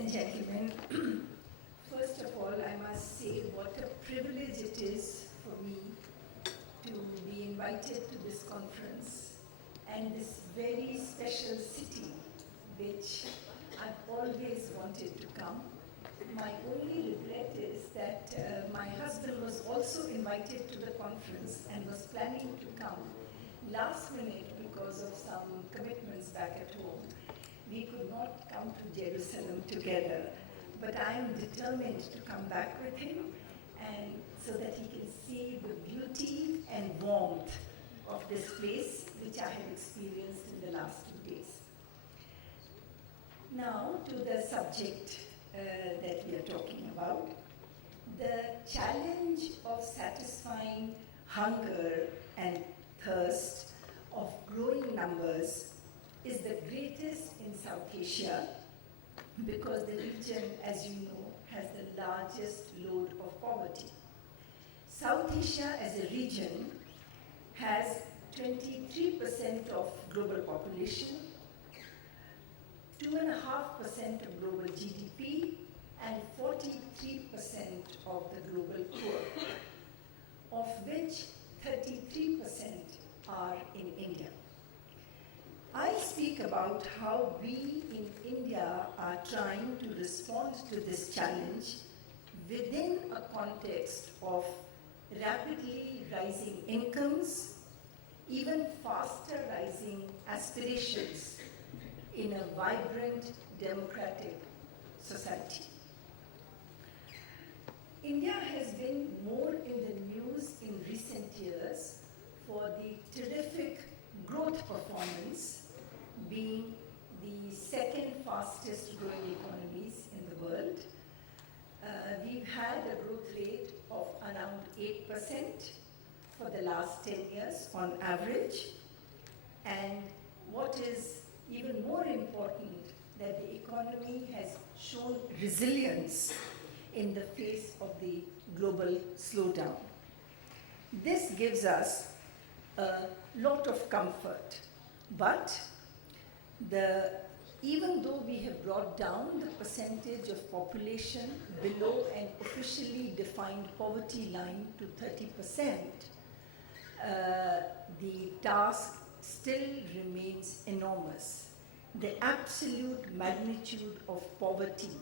and gentlemen, first of all, I must say what a privilege it is for me to be invited to this conference and this very special city which I've always wanted to come. My only regret is that my husband was also invited to the conference and was planning to come last minute because of some commitments back at home. We could not come to Jerusalem together, but I am determined to come back with him and so that he can see the beauty and warmth of this place which I have experienced in the last 2 days. Now to the subject that we are talking about. The challenge of satisfying hunger and thirst of growing numbers is the greatest in South Asia because the region, as you know, has the largest load of poverty. South Asia as a region has 23% of global population, 2.5% of global GDP, and 43% of the global poor, of which 33% are in India. I speak about how we in India are trying to respond to this challenge within a context of rapidly rising incomes, even faster rising aspirations in a vibrant democratic society. India has been more in the news in recent years for the terrific growth performance, being the second fastest growing economies in the world. We've had a growth rate of around 8% for the last 10 years on average. And what is even more important, that the economy has shown resilience in the face of the global slowdown. This gives us a lot of comfort, but even though we have brought down the percentage of population below an officially defined poverty line to 30%, the task still remains enormous. The absolute magnitude of poverty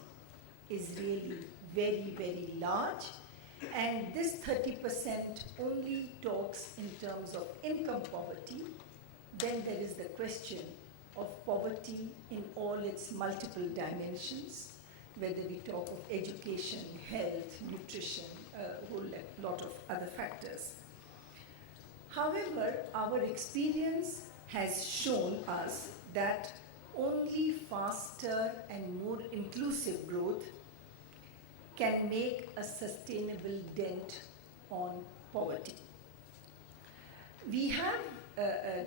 is really very, very large, and this 30% only talks in terms of income poverty. Then there is the question of poverty in all its multiple dimensions, whether we talk of education, health, nutrition, a whole lot of other factors. However, our experience has shown us that only faster and more inclusive growth can make a sustainable dent on poverty. We have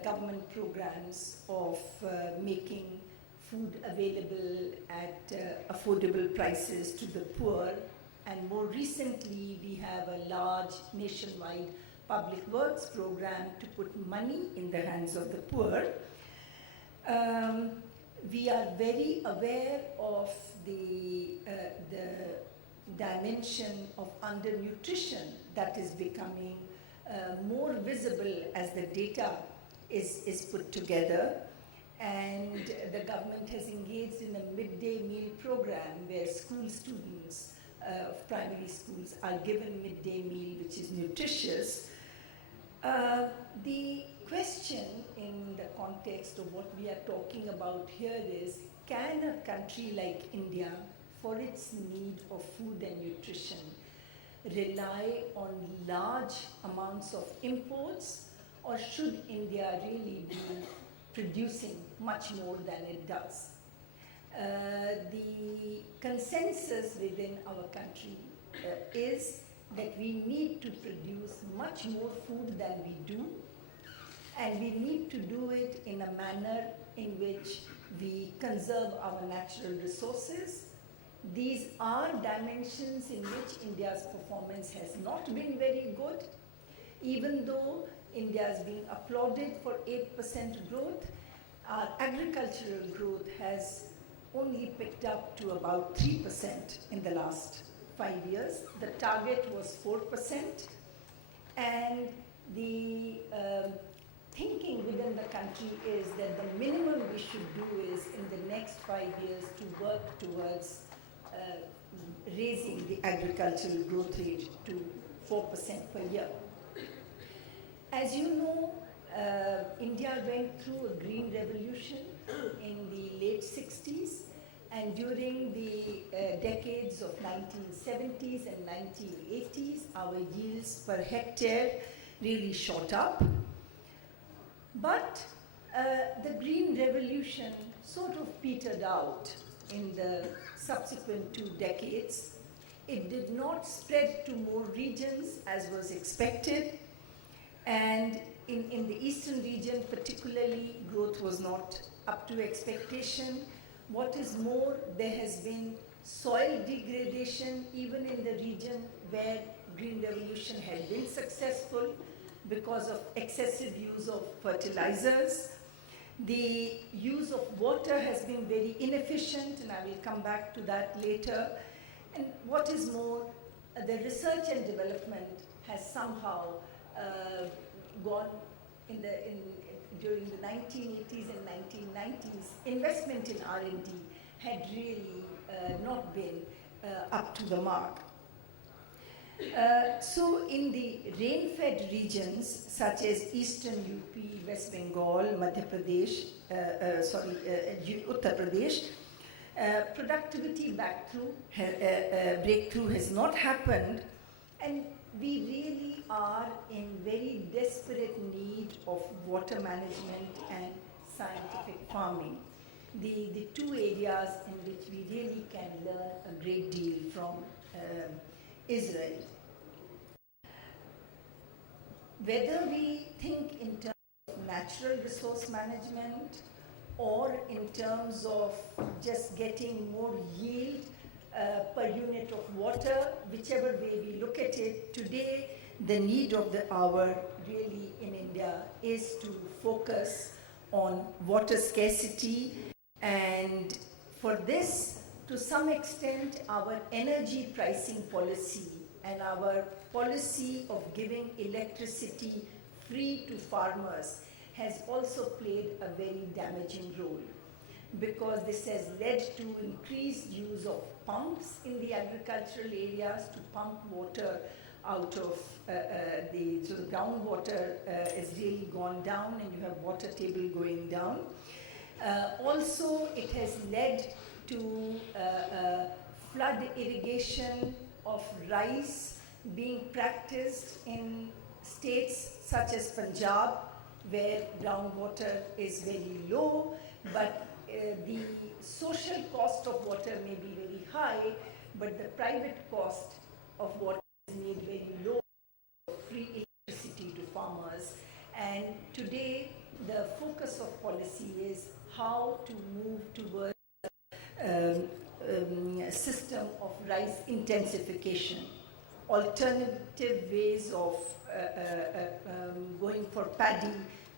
government programs of making food available at affordable prices to the poor, and more recently we have a large nationwide public works program to put money in the hands of the poor. We are very aware of the dimension of undernutrition that is becoming more visible as the data is put together, and the government has engaged in a midday meal program where school students of primary schools are given midday meal which is nutritious. The question in the context of what we are talking about here is, can a country like India, for its need of food and nutrition, rely on large amounts of imports, or should India really be producing much more than it does? The consensus within our country is that we need to produce much more food than we do, and we need to do it in a manner in which we conserve our natural resources. These are dimensions in which India's performance has not been very good. Even though India is being applauded for 8% growth, our agricultural growth has only picked up to about 3% in the last 5 years. The target was 4%, and the thinking within the country is that the minimum we should do is in the next 5 years to work towards raising the agricultural growth rate to 4% per year. As you know, India went through a green revolution in the late 60s, and during the decades of 1970s and 1980s, our yields per hectare really shot up. But the green revolution sort of petered out in the subsequent 2 decades. It did not spread to more regions as was expected, and in the eastern region particularly, growth was not up to expectation. What is more, there has been soil degradation even in the region where green revolution had been successful because of excessive use of fertilizers. The use of water has been very inefficient, and I will come back to that later. And what is more, the research and development has somehow gone during the 1980s and 1990s. Investment in R&D had really not been up to the mark. So in the rain-fed regions such as Eastern UP, West Bengal, Madhya Pradesh, Uttar Pradesh, productivity breakthrough has not happened, and we really are in very desperate need of water management and scientific farming. The 2 areas in which we really can learn a great deal from Israel. Whether we think in terms of natural resource management or in terms of just getting more yield per unit of water, whichever way we look at it, today the need of the hour really in India is to focus on water scarcity, and for this, to some extent, our energy pricing policy and our policy of giving electricity free to farmers has also played a very damaging role, because this has led to increased use of pumps in the agricultural areas to pump water out of so the groundwater has really gone down, and you have water table going down. Also, it has led to flood irrigation of rice being practiced in states such as Punjab, where groundwater is very low, but the social cost of water may be very high, but the private cost of water is made very low, free electricity to farmers. And today, the focus of policy is how to move towards a system of rice intensification, alternative ways of going for paddy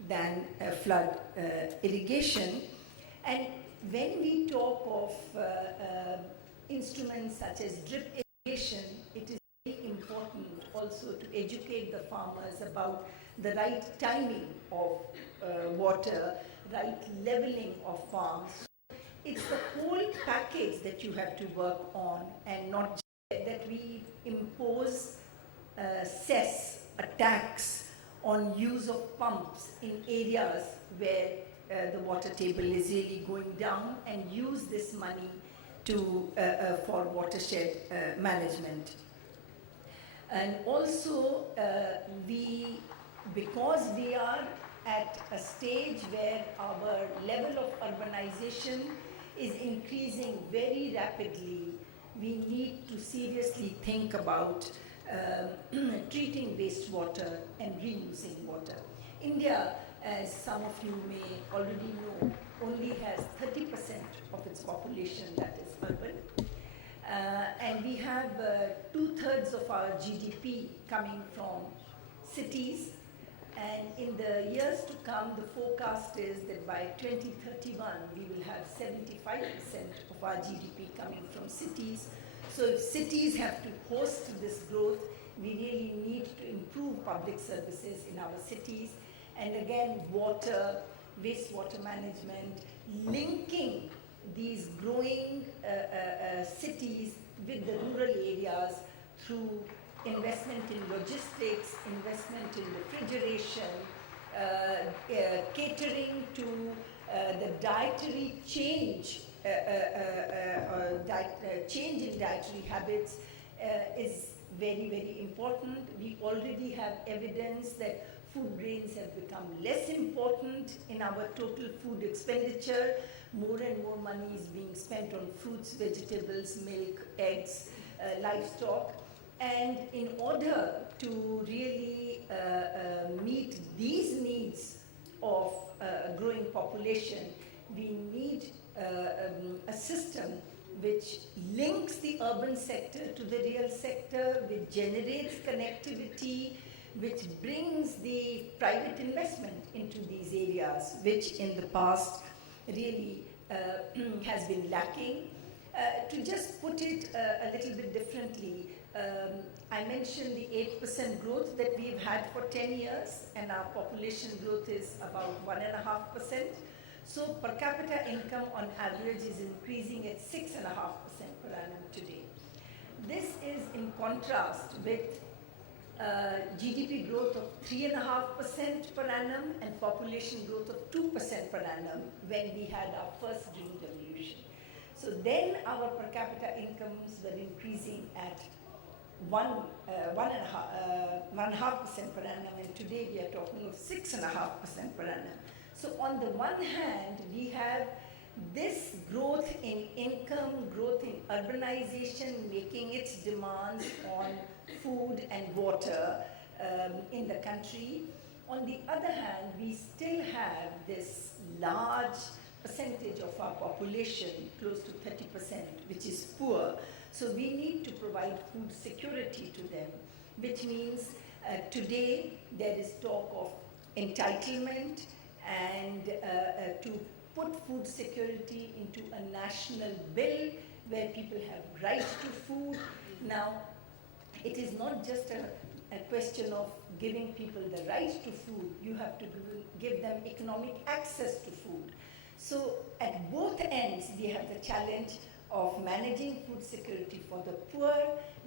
than flood irrigation. And when we talk of instruments such as drip irrigation, it is very important also to educate the farmers about the right timing of water, right leveling of farms. It's the whole package that you have to work on, and not just that we impose cess, a tax on use of pumps in areas where the water table is really going down, and use this money to for watershed management. And also, because we are at a stage where our level of urbanization is increasing very rapidly, we need to seriously think about treating wastewater and reusing water. India, as some of you may already know, only has 30% of its population that is urban. And we have 2/3 of our GDP coming from cities. And in the years to come, the forecast is that by 2031, we will have 75% of our GDP coming from cities. So if cities have to host this growth, we really need to improve public services in our cities. And again, water, wastewater management, linking these growing cities with the rural areas through investment in logistics, investment in refrigeration, catering to the dietary change, change in dietary habits is very, very important. We already have evidence that food grains have become less important in our total food expenditure. More and more money is being spent on fruits, vegetables, milk, eggs, livestock. And in order to really meet these needs of a growing population, we need a system which links the urban sector to the real sector, which generates connectivity, which brings the private investment into these areas, which in the past really has been lacking. To just put it a little bit differently, I mentioned the 8% growth that we've had for 10 years, and our population growth is about 1.5%. So per capita income on average is increasing at 6.5% per annum today. This is in contrast with GDP growth of 3.5% per annum and population growth of 2% per annum when we had our first Green Revolution. So then our per capita incomes were increasing at 1.5% per annum, and today we are talking of 6.5% per annum. So on the one hand, we have this growth in income, growth in urbanization, making its demands on food and water in the country. On the other hand, we still have this large percentage of our population, close to 30%, which is poor. So we need to provide food security to them, which means today there is talk of entitlement and to put food security into a national bill where people have right to food. Now, it is not just a question of giving people the right to food, you have to give them economic access to food. So at both ends, we have the challenge of managing food security for the poor,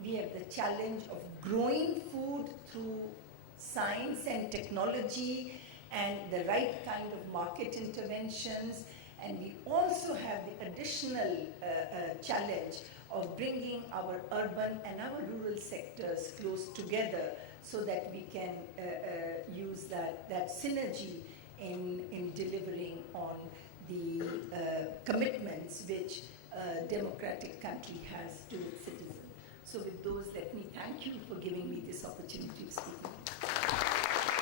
we have the challenge of growing food through science and technology and the right kind of market interventions, and we also have the additional challenge of bringing our urban and our rural sectors close together so that we can use that synergy in delivering on the commitments which a democratic country has to its citizens. So with those, let me thank you for giving me this opportunity to speak.